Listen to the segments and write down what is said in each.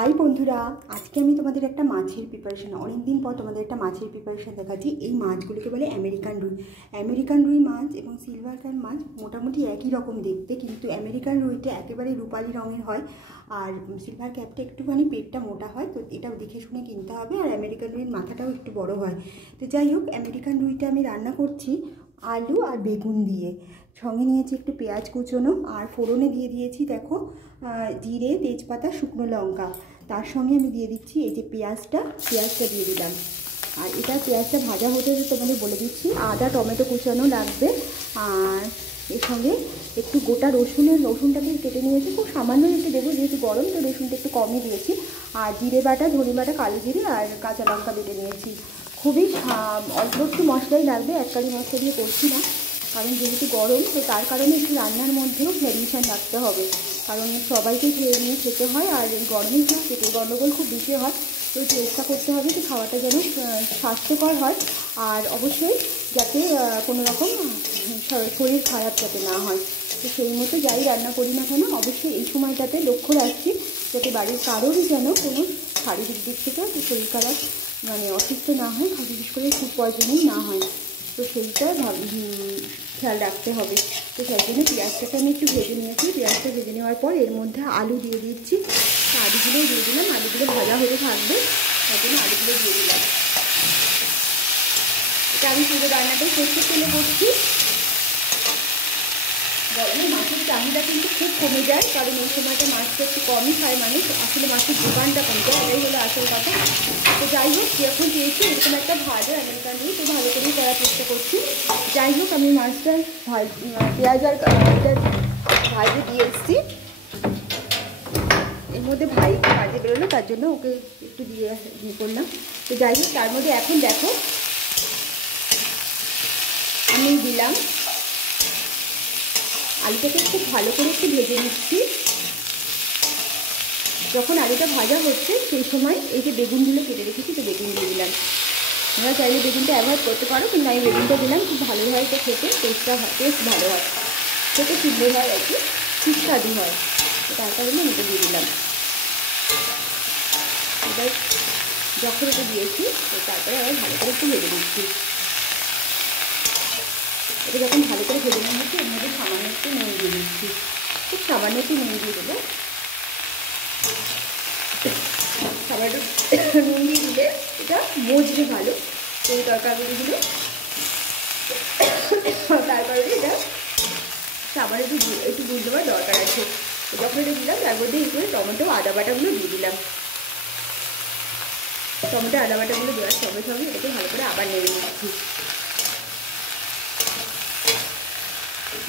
High বন্ধুরা, আজকে আমি তোমাদের একটা মাছের প্রিপারেশন অনেক দিন পর তোমাদের একটা মাছের প্রিপারেশন দেখাচ্ছি। এই মাছগুলোকে বলে আমেরিকান রুই। আমেরিকান রুই মাছ এবং সিলভার কান মাছ মোটামুটি একই রকম দেখতে, কিন্তু আমেরিকান রুইটা একেবারে রূপালি রঙের হয় আর সিলভার ক্যাপটা একটুখানি পেটটা মোটা হয়, তো এটা দেখে শুনে কিনতে হবে। আর আমেরিকান রুইয়ের মাথাটাও একটু বড় হয়। তো যাই হোক, আমেরিকান রুইটা আমি রান্না করছি আলু আর বেগুন দিয়ে। সঙ্গে নিয়েছি একটু পেঁয়াজ কুচোনো, আর ফোড়নে দিয়ে দিয়েছি দেখো জিরে, তেজপাতা, শুকনো লঙ্কা। তার সঙ্গে আমি দিয়ে দিচ্ছি এই যে পেঁয়াজটা দিয়ে দিলাম। আর এটা পেঁয়াজটা ভাজা হতে হতে তোমাদের বলে দিচ্ছি আদা টমেটো কুচানো লাগবে। আর এর সঙ্গে একটু গোটা রসুনটাকে কেটে নিয়েছি, খুব সামান্য একটু দেবো যেহেতু গরম, তো রসুনটা একটু কমই দিয়েছি। আর জিরে বাটা, ধনে বাটা, কালো জিরে আর কাঁচা লঙ্কা বেটে নিয়েছি। খুবই অল্প একটু মশলাই লাগবে, এককারি মশলা দিয়ে করছি না, কারণ যেহেতু গরম, তো তার কারণে একটু রান্নার মধ্যেও ভ্যারিয়েশন রাখতে হবে, কারণ সবাইকে নিয়ে খেতে হয়। আর এই গরমের সময় পেটের গন্ডগোল খুব বেশি হয়, তো চেষ্টা করতে হবে যে খাওয়াটা যেন স্বাস্থ্যকর হয়, আর অবশ্যই যাতে কোনো রকম শরীর খারাপ যাতে না হয়। তো সেই মতো যাই রান্না করি না কেন, অবশ্যই এই সময়টাতে লক্ষ্য রাখছি যাতে বাড়ির কারোরই যেন কোনো শারীরিক দিক থেকে শরীর খারাপ অসুস্থ না হয়, বিশেষ করে ফুড পয়জনিং না হয়। তো সেইটা খেয়াল রাখতে হবে। তো সেই জন্য পেঁয়াজটাকে আমি একটু ভেজে নিয়েছি। পেঁয়াজটা ভেজে নেওয়ার পর এর মধ্যে আলু দিয়ে দিচ্ছি। আলুগুলো দিয়ে দিলাম, আলুগুলো ভাজা হতে থাকবে, তার জন্য আলুগুলো দিয়ে দিলাম। এটা আমি পুরো রান্নাটাই সরষের তেলে করছি। গরমে মাছের চাহিদা কিন্তু খুব কমে যায়, কারণ এই সময়টা মাছটা একটু কমই খায় মানুষ, আসলে মাছের দোকানটা কমে যায়, এটাই হলো আসল কথা। তো যাই হোক, যখন চেয়েছি এরকম একটা ভাজা আমেরিকান রুই, তো ভালো করেই করার চেষ্টা করছি। যাই হোক, আমি মাছটা পেঁয়াজ আর ভাজে দিয়ে এসেছি। এর মধ্যে ভাজে বেরোলো, তার জন্য ওকে একটু দিয়ে করলাম। তো যাই হোক, তার মধ্যে এখন দেখো আমি দিলাম আলুটাকে খুব ভালো করে একটু ভেজে নিচ্ছি। যখন আলুটা ভাজা হচ্ছে সেই সময় এই যে বেগুনগুলো কেটে রেখেছি, তো বেগুন দিয়ে দিলাম। তোমরা চাইলে বেগুনটা অ্যাভয়েড করতে পারো, কিন্তু আমি বেগুনটা দিলাম। খুব ভালো হয় এটা খেতে, টেস্ট ভালো হয়, খেতে সুন্দর হয় আর কি, সুস্বাদু হয়, তো তার কারণে আমি এটা দিয়ে দিলাম। এবার যখন এটা দিয়েছি, তো তারপরে আবার ভালো করে একটু ভেজে দিচ্ছি। এটা যখন ভালো করে ভেজে নেওয়া হচ্ছে, এর মধ্যে সামান্য একটু নুন দিয়ে দিচ্ছি, খুব সামান্য একটু নুন দিয়ে দেবো। সামান্য নুন দিয়ে দিলে এটা মজবে ভালো, তো এই তরকারিগুলো, তার কারণে এটা সামান্য একটু বুঝ দেওয়ার দরকার আছে। তো যখন এটা দিলাম, তার মধ্যে এই করে টমেটো আদা বাটাগুলো দিয়ে দিলাম। টমেটো আদা বাটাগুলো দেওয়ার সঙ্গে সঙ্গে এটাকে ভালো করে আবার নেড়ে নিচ্ছি।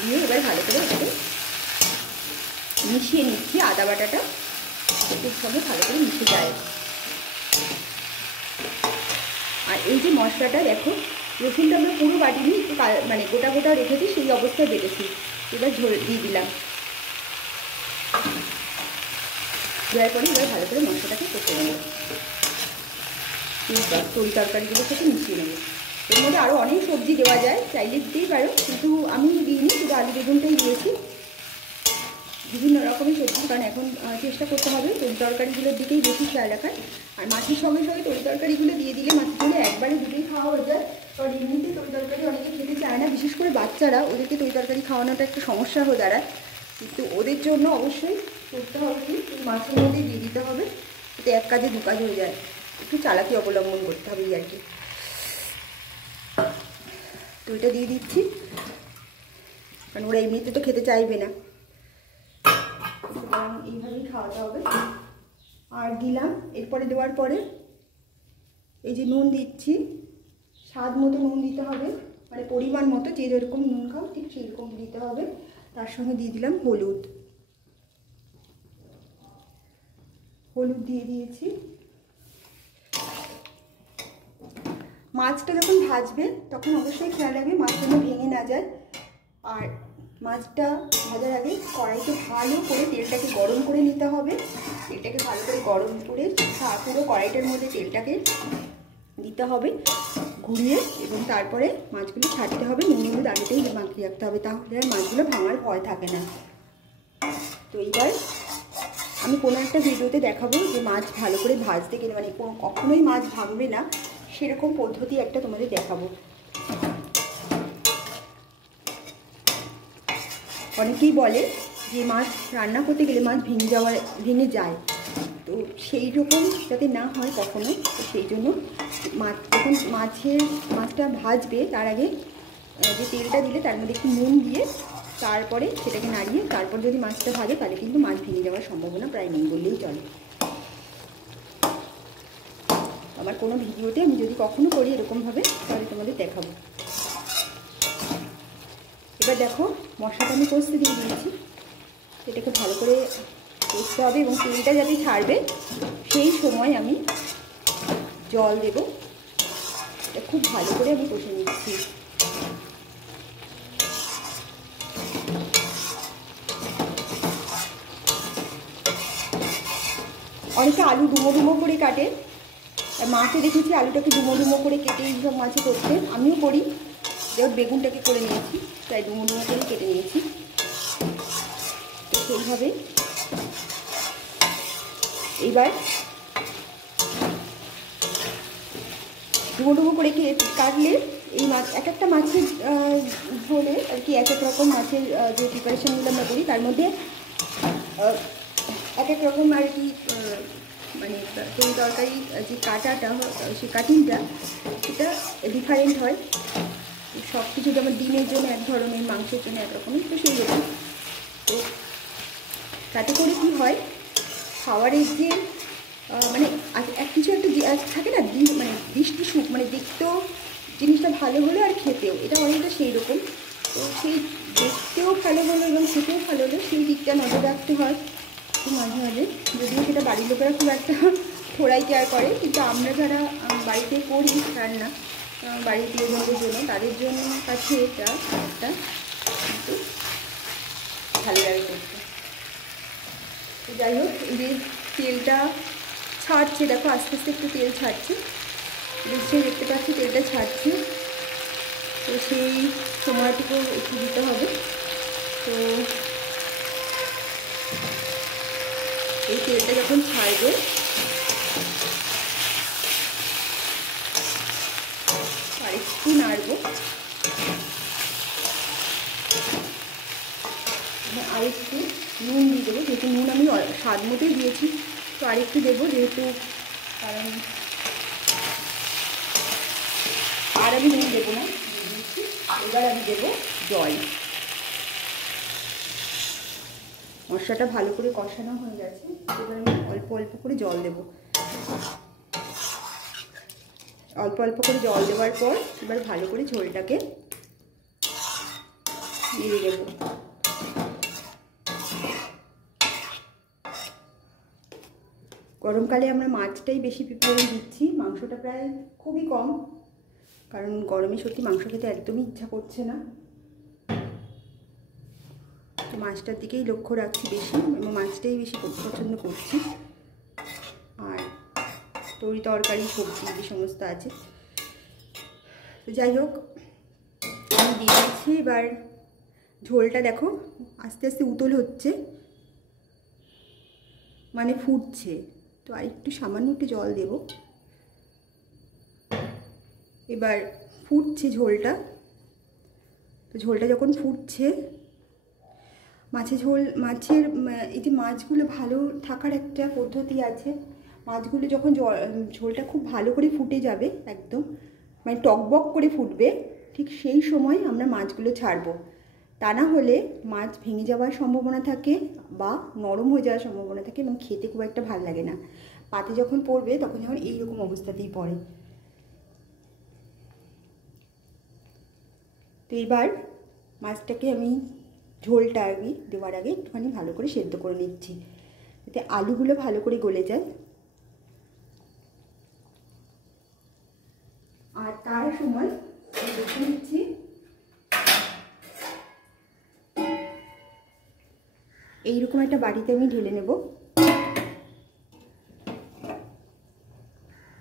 দিয়ে এবার ভালো করে এটাকে মিশিয়ে নিচ্ছি। আদা বাটাটা এর সঙ্গে ভালো করে মিশে যায়। আর এই যে মশলাটা দেখো, রসুনটা আমরা পুরো বাটিনি, একটু গোটা গোটা রেখেছি, সেই অবস্থায় বেটেছি। এবার দিয়ে দিলাম। দেওয়ার পরে এবার ভালো করে মশলাটাকে কষে নেব, তরি তরকারিগুলোর সাথে মিশিয়ে নেব। এর মধ্যে আরও অনেক সবজি দেওয়া যায়, চাইলে দিতেই পারো, কিন্তু আমি দিইনি, শুধু আলু বেগুনটাই দিয়েছি। বিভিন্ন রকমের সবজি, কারণ এখন চেষ্টা করতে হবে তরি তরকারিগুলোর দিকেই বেশি খেয়াল রাখার। আর মাছের সঙ্গে সঙ্গে তরি তরকারিগুলো দিয়ে দিলে মাছগুলো একবারে দুটোই খাওয়া হয়ে যায়, কারণ এমনিতে তরি তরকারি অনেকে খেতে চায় না, বিশেষ করে বাচ্চারা, ওদেরকে তরি তরকারি খাওয়ানোটা একটা সমস্যা হয়ে দাঁড়ায়। কিন্তু ওদের জন্য অবশ্যই করতে হবে কি, মাছের মধ্যেই দিয়ে দিতে হবে, এতে এক কাজে দু কাজ হয়ে যায়। একটু চালাকি অবলম্বন করতে হবে আর কি। তো এটা দিয়ে দিচ্ছি, কারণ ওরা এমনিতে তো খেতে চাইবে না, এইভাবেই খাওয়াতে হবে। আর দিলাম, এরপরে দেওয়ার পরে এই যে নুন দিচ্ছি, স্বাদ মতো নুন দিতে হবে, পরিমাণ মতো, যে যেরকম নুন খাও ঠিক সেরকম দিতে হবে। তার সঙ্গে দিয়ে দিলাম হলুদ দিয়ে দিয়েছি। মাছটা যখন ভাজবে তখন অবশ্যই খেয়াল রাখবে মাছ যেন ভেঙে না যায়। আর মাছটা ভাজার আগে কড়াইতে ভালো করে তেলটাকে গরম করে নিতে হবে। তেলটাকে ভালো করে গরম করে পুরো কড়াইটার মধ্যে তেলটাকে দিতে হবে ঘুরিয়ে, এবং তারপরে মাছগুলো ছাড়তে হবে। নুন হলুদ আগেতেই মাখিয়ে রাখতে হবে, তাহলে আর মাছগুলো ভাঙার ভয় থাকে না। তো এইবার আমি কোনো একটা ভিডিওতে দেখাবো যে মাছ ভালো করে ভাজতে গেলে মানে কখনোই মাছ ভাঙবে না সেরকম পদ্ধতি একটা তোমাদের দেখাবো। অনেকেই বলে যে মাছ রান্না করতে গেলে মাছ ভেঙে যায়, তো সেই রকম যাতে না হয় কখনো, তো সেই জন্য যখন মাছটা ভাজবে তার আগে যে তেলটা দিলে তার মধ্যে একটু নুন দিয়ে তারপরে সেটাকে নাড়িয়ে তারপর যদি মাছটা ভাজে তাহলে কিন্তু মাছ ভেঙে যাওয়ার সম্ভাবনা প্রায় নেই বললেই চলে। আমার কোনো ভিডিওতে আমি যদি কখনো করি এরকমভাবে তাহলে তোমাদের দেখাবো। এবার দেখো মশলাটা আমি কষতে দিয়ে দিয়েছি, এটাকে ভালো করে কষতে হবে এবং তেলটা যাতে ছাড়বে সেই সময় আমি জল দেব। এটা খুব ভালো করে আমি কষে নিচ্ছি। অনেকে আলু ডুমো ডুমো করে কাটে, মাকে দেখেছি আলুটাকে ডুমো ডুমো করে কেটে এইসব মাছে করতে, আমিও করি। যেমন বেগুনটাকে করে নিয়েছি তাই ডুমো ডুমো করে কেটে নিয়েছি। তো সেইভাবে এইবার ডুমো ডুমো করে কাটলে এই মাছ এক একটা মাছের ঝোলে আর কি এক এক রকম মাছের যে প্রিপারেশনগুলো আমরা করি তার মধ্যে এক এক রকম আর কি মানে তরি তরকারি যে কাটাটা সেই কাটিংটা সেটা ডিফারেন্ট হয়। সব কিছু যেমন ডিমের জন্য এক ধরনের, মাংসের জন্য এক রকমের, তো সেই রকম। তো তাতে করে কী হয় খাবারের যে মানে এক কিছু একটা থাকে না মানে দৃষ্টি সুখ, মানে দেখতেও জিনিসটা ভালো হলো আর খেতেও এটা অনেকটা সেই রকম। তো সেই দেখতেও ভালো হলো এবং খেতেও ভালো হলো সেই দিকটা নজর রাখতে হয় তো মাঝে মাঝে। যদিও সেটা বাড়ির লোকেরা খুব একটা থোড়াই কেয়ার করে, কিন্তু আমরা যারা বাড়িতে করি রান্না বাড়ির প্রিয়জনদের জন্য তাদের জন্য কাছে এটা একটা কিন্তু ভালো লাগে করতে। তো যাই হোক, এই যে তেলটা ছাড়ছে দেখো আস্তে আস্তে একটু তেল ছাড়ছে, নিশ্চয়ই দেখতে পাচ্ছি তেলটা ছাড়ছে। তো সেই সময়টুকু একটু দিতে হবে। তো এই তেলটা যখন ছাড়বে আর একটু নাড়বো, আর একটু নুন দিয়ে দেবো, যেহেতু নুন আমি স্বাদ মতোই দিয়েছি, তো আর একটু দেবো যেহেতু কারণ আর আমি নুন দেবো না দিয়েছি। এবার আমি দেবো জল। মশলাটা ভালো করে কষানো হয়ে গেছে, এবার আমি অল্প অল্প করে জল দেবো। অল্প অল্প করে জল দেওয়ার পর এবার ভালো করে ঝোলটাকে দিয়ে দেবো। গরমকালে আমরা মাছটাই বেশি প্রিফারেন্স দিচ্ছি, মাংসটা প্রায় খুবই কম, কারণ গরমে সত্যি মাংস খেতে একদমই ইচ্ছা করছে না। তো মাছটার দিকেই লক্ষ্য রাখছি বেশি এবং মাছটাই বেশি পছন্দ করছি। আর তরি তরকারি সবজি যে সমস্ত আছে, তো যাই হোক আমি দিয়ে দিচ্ছি। এবার ঝোলটা দেখো আস্তে আস্তে উতল হচ্ছে, মানে ফুটছে। তো আর একটু সামান্য একটু জল দেব। এবার ফুটছে ঝোলটা। তো ঝোলটা যখন ফুটছে, মাছের এই যে মাছগুলো ভালো থাকার একটা পদ্ধতি আছে। মাছগুলো যখন ঝোলটা খুব ভালো করে ফুটে যাবে, একদম মানে টকবক করে ফুটবে, ঠিক সেই সময় আমরা মাছগুলো ছাড়বো। তা না হলে মাছ ভেঙে যাওয়ার সম্ভাবনা থাকে বা নরম হয়ে যাওয়ার সম্ভাবনা থাকে এবং খেতে খুব একটা ভালো লাগে না। পাতে যখন পড়বে তখন যেমন এইরকম অবস্থাতেই পড়ে। তো এবার মাছটাকে আমি ঝোলটা দেওয়ার আগে একটুখানি ভালো করে সেদ্ধ করে নিচ্ছি, যাতে আলুগুলো ভালো করে গলে যায়। আর তার সময় দেখে নিচ্ছি এইরকম একটা বাটিতে আমি ঢেলে নেব।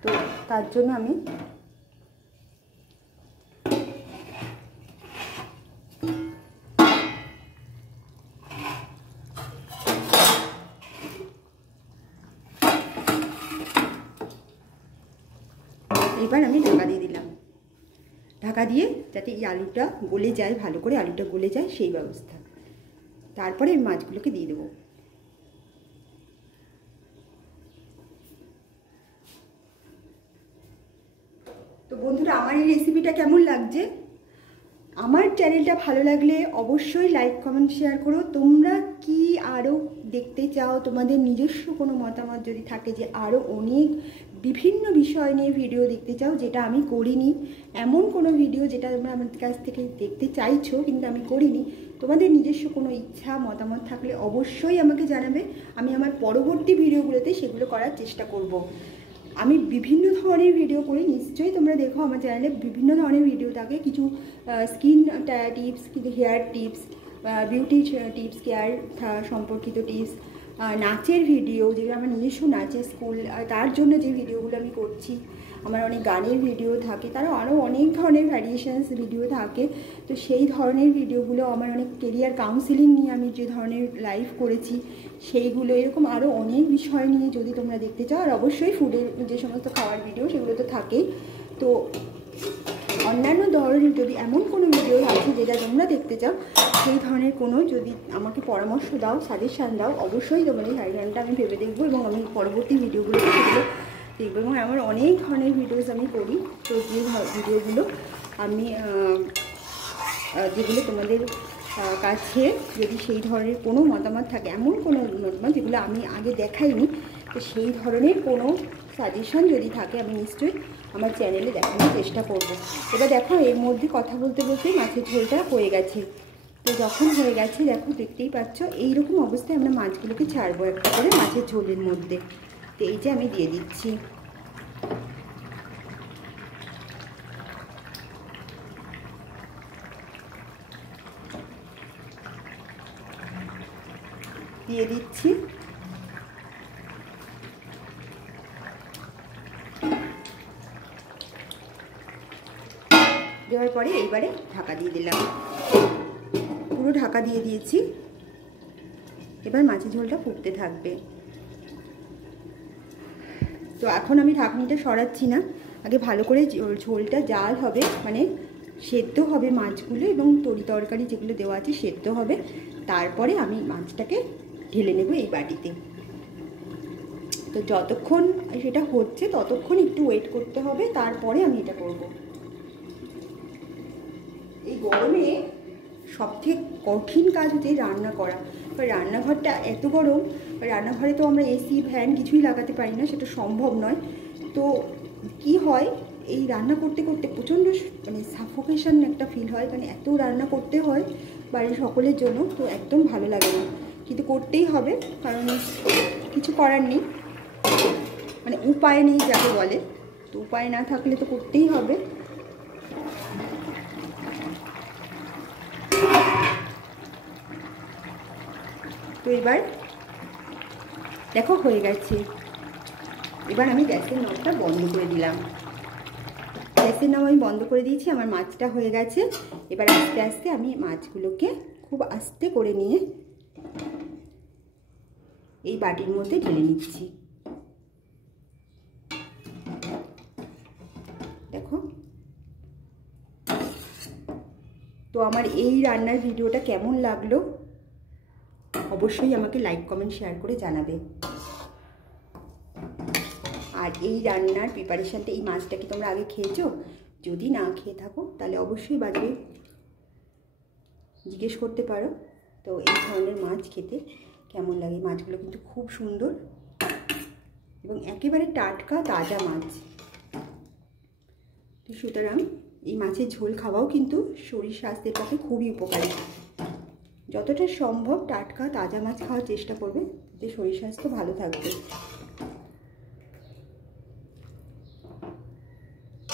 তো তার জন্য আমি এবার আমি ঢাকা দিয়ে দিলাম, ঢাকা দিয়ে যাতে এই আলুটা গলে যায়, ভালো করে আলুটা গলে যায় সেই ব্যবস্থা। তারপরে আমি মাছগুলোকে দিয়ে দেবো। তো বন্ধুরা, আমার এই রেসিপিটা কেমন লাগছে? আমার চ্যানেলটা ভালো লাগলে অবশ্যই লাইক কমেন্ট শেয়ার করো। তোমরা কি আরও দেখতে চাও, তোমাদের নিজস্ব কোনো মতামত যদি থাকে যে আরও অনেক বিভিন্ন বিষয় নিয়ে ভিডিও দেখতে চাও যেটা আমি করিনি, এমন কোনো ভিডিও যেটা তোমরা আমার কাছ থেকে দেখতে চাইছো কিন্তু আমি করিনি, তোমাদের নিজস্ব কোনো ইচ্ছা মতামত থাকলে অবশ্যই আমাকে জানাবে। আমি আমার পরবর্তী ভিডিওগুলোতে সেগুলো করার চেষ্টা করব। আমি বিভিন্ন ধরনের ভিডিও করি, নিশ্চয়ই তোমরা দেখো আমার চ্যানেলে বিভিন্ন ধরনের ভিডিও থাকে। কিছু স্কিন টিপস, কিছু hair tips, beauty tips, care সম্পর্কিত টিপস, নাচের ভিডিও, যেগুলো আমার নিজস্ব নাচের স্কুল, তার জন্য যে ভিডিওগুলো আমি করছি। আমার অনেক গানের ভিডিও থাকে, তারও আরও অনেক ধরনের ভ্যারিয়েশনস ভিডিও থাকে। তো সেই ধরনের ভিডিওগুলো, আমার অনেক কেরিয়ার কাউন্সিলিং নিয়ে আমি যে ধরনের লাইভ করেছি সেইগুলো, এরকম আরও অনেক বিষয় নিয়ে যদি তোমরা দেখতে চাও। আর অবশ্যই ফুডের যে সমস্ত খাওয়ার ভিডিও সেগুলো তো থাকেই। তো অন্যান্য ধরনের যদি এমন কোনো ভিডিও আছে যেটা তোমরা দেখতে চাও, সেই ধরনের কোনো যদি আমাকে পরামর্শ দাও, সাজেশান দাও, অবশ্যই তোমাদের সাজেশানটা আমি ভেবে দেখবো এবং আমি পরবর্তী ভিডিওগুলো সেগুলো দেখবো। এবং আমার অনেক ধরনের ভিডিওস আমি করি। তো যে ভিডিওগুলো আমি যেগুলো তোমাদের কাছে যদি সেই ধরনের কোনো মতামত থাকে, এমন কোনো মতামত যেগুলো আমি আগে দেখাইনি, তো সেই ধরনের কোনো সাজেশন যদি থাকে আমি নিশ্চয়ই আমার চ্যানেলে দেখানোর চেষ্টা করব। এবার দেখো, এর মধ্যে কথা বলতে বলতেই মাছের ঝোলটা হয়ে গেছে। তো যখন হয়ে গেছে, দেখো দেখতেই পাচ্ছ, এইরকম অবস্থায় আমরা মাছগুলোকে ছাড়বো একটা করে মাছের ঝোলের মধ্যে। তো এই যে আমি দিয়ে দিচ্ছি। দিয়ে দিচ্ছি। দেওয়ার পরে এইবারে ঢাকা দিয়ে দিলাম, পুরো ঢাকা দিয়ে দিয়েছি। এবার মাছের ঝোলটা ফুটতে থাকবে। তো এখন আমি ঢাকনিটা সরাচ্ছি না, আগে ভালো করে ঝোলটা জাল হবে, মানে সেদ্ধ হবে মাছগুলো এবং তরকারি যেগুলো দেওয়া আছে সেদ্ধ হবে। তারপরে আমি মাছটাকে ঢেলে নেব এই বাটিতে। তো যতক্ষণ সেটা হচ্ছে ততক্ষণ একটু ওয়েট করতে হবে, তারপরে আমি এটা করব। এই গরমে সবথেকে কঠিন কাজ হচ্ছে রান্না করা। রান্নাঘরটা এত গরম, রান্নাঘরে তো আমরা এসি ফ্যান কিছুই লাগাতে পারি না, সেটা সম্ভব নয়। তো কি হয়, এই রান্না করতে করতে প্রচণ্ড মানে সাফোকেশন একটা ফিল হয়, মানে এত রান্না করতে হয় বাড়ির সকলের জন্য, তো একদম ভালো লাগে না, কিন্তু করতেই হবে, কারণ কিছু করার নেই, মানে উপায় নেই যাকে বলে। তো উপায় না থাকলে তো করতেই হবে। তো এবার দেখো হয়ে গেছে। এবার আমি গ্যাসের নবটা বন্ধ করে দিলাম। গ্যাসের নব আমি বন্ধ করে দিয়েছি, আমার মাছটা হয়ে গেছে। এবার আস্তে আস্তে আমি মাছগুলোকে খুব আস্তে করে নিয়ে এই বাটির মধ্যে ঢেলে নিচ্ছি। দেখো, তো আমার এই রান্নার ভিডিওটা কেমন লাগলো অবশ্যই আমাকে লাইক কমেন্ট শেয়ার করে জানাবে। আর এই রান্নার প্রিপারেশানটা, এই মাছটা কি তোমরা আগে খেয়েছো? যদি না খেয়ে থাকো তাহলে অবশ্যই বাজারে জিজ্ঞেস করতে পারো। তো এই ধরনের মাছ খেতে কেমন লাগে। মাছগুলো কিন্তু খুব সুন্দর এবং একেবারে টাটকা তাজা মাছ। তো সুতরাং এই মাছের ঝোল খাওয়াও কিন্তু শরীর স্বাস্থ্যের পক্ষে খুবই উপকারী। যতটা সম্ভব টাটকা তাজা মাছ খাওয়ার চেষ্টা করবে, যে শরীর স্বাস্থ্য ভালো থাকবে।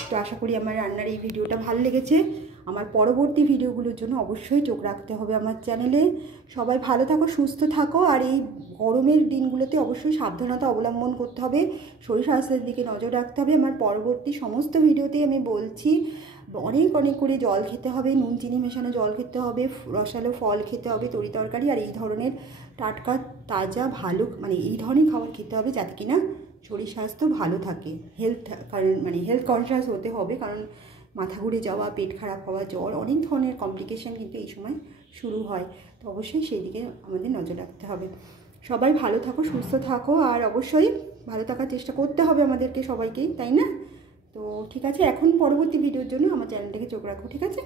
তো আশা করি আমার রান্নার এই ভিডিওটা ভালো লেগেছে। আমার পরবর্তী ভিডিওগুলোর জন্য অবশ্যই চোখ রাখতে হবে আমার চ্যানেলে। সবাই ভালো থাকো, সুস্থ থাকো। আর এই গরমের দিনগুলোতে অবশ্যই সাবধানতা অবলম্বন করতে হবে, শরীর স্বাস্থ্যের দিকে নজর রাখতে হবে। আমার পরবর্তী সমস্ত ভিডিওতেই আমি বলছি অনেক অনেক করে জল খেতে হবে, নুন চিনি মেশানো জল খেতে হবে, রসালো ফল খেতে হবে, তরকারি আর এই ধরনের টাটকা তাজা ভালো মানে এই ধরনের খাবার খেতে হবে, যাতে কিনা শরীর স্বাস্থ্য ভালো থাকে, হেলথ কনসিয়াস হতে হবে, কারণ মাথা ঘুরে যাওয়া, পেট খারাপ হওয়া, জ্বর, অনেক ধরনের কমপ্লিকেশান কিন্তু এই সময় শুরু হয়। তো অবশ্যই সেই দিকে আমাদের নজর রাখতে হবে। সবাই ভালো থাকো, সুস্থ থাকো, আর অবশ্যই ভালো থাকার চেষ্টা করতে হবে আমাদেরকে সবাইকেই, তাই না? তো ঠিক আছে, এখন পরবর্তী ভিডিওর জন্য আমার চ্যানেলটাকে চোখ রাখো, ঠিক আছে?